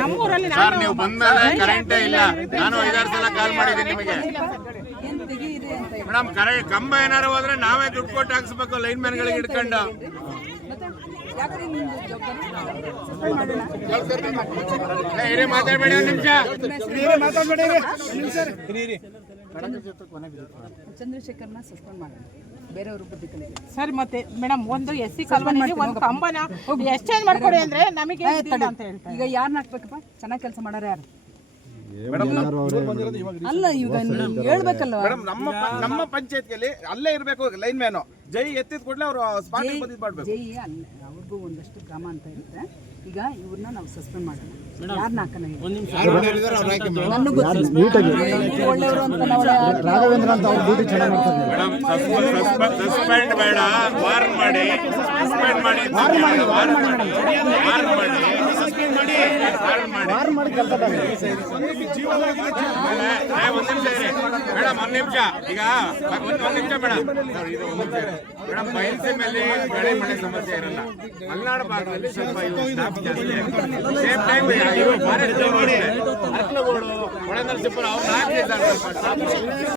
ನಮ್ಮೂರಲ್ಲಿ ಸರ್ ನೀವು ಬಂದ್ಮೇಲೆ ಕರೆಂಟೇ ಇಲ್ಲ. ನಾನು ಐದಾರು ಸಲ ಕಾಲ್ ಮಾಡಿದ್ದೀನಿ ನಿಮಗೆ. ಮೇಡಮ್ ಕರೆಂಟ್ ಕಂಬ ಏನಾರು ಹೋದ್ರೆ ನಾವೇ ದುಡ್ಡು ಕೊಟ್ಟು ಹಾಕ್ಸ್ಬೇಕು ಲೈನ್ ಮ್ಯಾನ್ಗಳಿಗೆ ಹಿಡ್ಕೊಂಡು. ಮಾತಾಡ್ಬೇಡಿ ನಿಮಿಷ. ಚಂದ್ರಶೇಖರ್ನ ಸಸ್ಪೆಂಡ್ ಮಾಡೋಣ. ಬೇರೆಯವರು ಬುದ್ಧಿ ಸರಿ ಸರ್ ಮತ್ತೆ ಮೇಡಮ್ ಒಂದು ಎಸ್ ಸಿ ಕಾಲೋನಿಗೆ ಒಂದು ಕಂಬನ ಎಕ್ಸ್ಚೇಂಜ್ ಮಾಡ್ಕೊಡಿ ಅಂದ್ರೆ ನಮಗೆ ಅಂತ ಹೇಳ್ತಾರೆ ಈಗ ಯಾರನ್ನ ಹಾಕ್ಬೇಕಪ್ಪ? ಚೆನ್ನಾಗಿ ಕೆಲಸ ಮಾಡಾರ ಯಾರು? ಅಲ್ಲ ಈಗ ಹೇಳ್ಬೇಕಲ್ಲ ಹೇಳ್ಬೇಕಲ್ವ? ಮೇಡಮ್ ನಮ್ಮ ಪ- ನಮ್ಮ ಪಂಚಾಯತ್ಗೆ ಅಲ್ಲೇ ಇರಬೇಕು ಲೈನ್ ಮ್ಯಾನು. ಜೈ ಎತ್ತಿದ ಕೂಡಲೇ ಅವರು ಸ್ಪಾಟ್ ಬಂದಿದ್ದು ಮಾಡ್ಬೇಕು. ಜೈ ಅಲ್ಲ ಅವ್ರಿಗೂ ಒಂದಷ್ಟು ಗ್ರಾಮ ಅಂತ ಇರುತ್ತೆ. ಈಗ ಇವ್ರನ್ನ ನಾವು ಸಸ್ಪೆಂಡ್ ಮಾಡೋಣ. ರಾಘವೇಂದ್ರ ಅಂತ ಅವ್ರ ಡ್ಯೂಟಿ ಚೆನ್ನಾಗಿ ಮಾಡ್ತಾರೆ ಮೇಡಮ್ ಸಸ್ಪೆಂಡ್ ಬೇಡ ವಾರ್ನ್ ಮಾಡಿ. ಸಸ್ಪೆಂಡ್ ಮಾಡಿ. ವಾರ್ನ್ ಮಾಡಿ. ವಾರ್ನ್ ಮಾಡಿ. ವಾರ್ನ್ ಮಾಡಿ ಸಸ್ಪೆಂಡ್ ಮಾಡಿ. ಕೆಲಸ ಏ, ಒಂದ್ ನಿಮಿಷ ಒಂದ್ ನಿಮಿಷ ಈಗ ಒಂದ್ ಒಂದ್ ನಿಮಿಷ ಮೇಡಮ್ ಸರ್, ಇದು ಒಂದ್ ನಿಮಿಷ ಇರಿ. ಮೇಡಮ್ ಬಯಲುಸೀಮೆಯಲ್ಲಿ ಬೆಳೆ ಮಳೆ ಸಮಸ್ಯೆ ಇರಲ್ಲ ಮಲೆನಾಡು ಭಾಗದಲ್ಲಿ ಸ್ವಲ್ಪ ಇವು ಸ್ಟಾಫ್ ಜಾಸ್ತಿ ಸೇಮ್ ಟೈಮ್ ಇವು ಫಾರೆಸ್ಟ್ ಅರಕಲಗೋಡು ಒಳನರಸೀಪುರ ಅವ್ರು ಹಾಕಿ.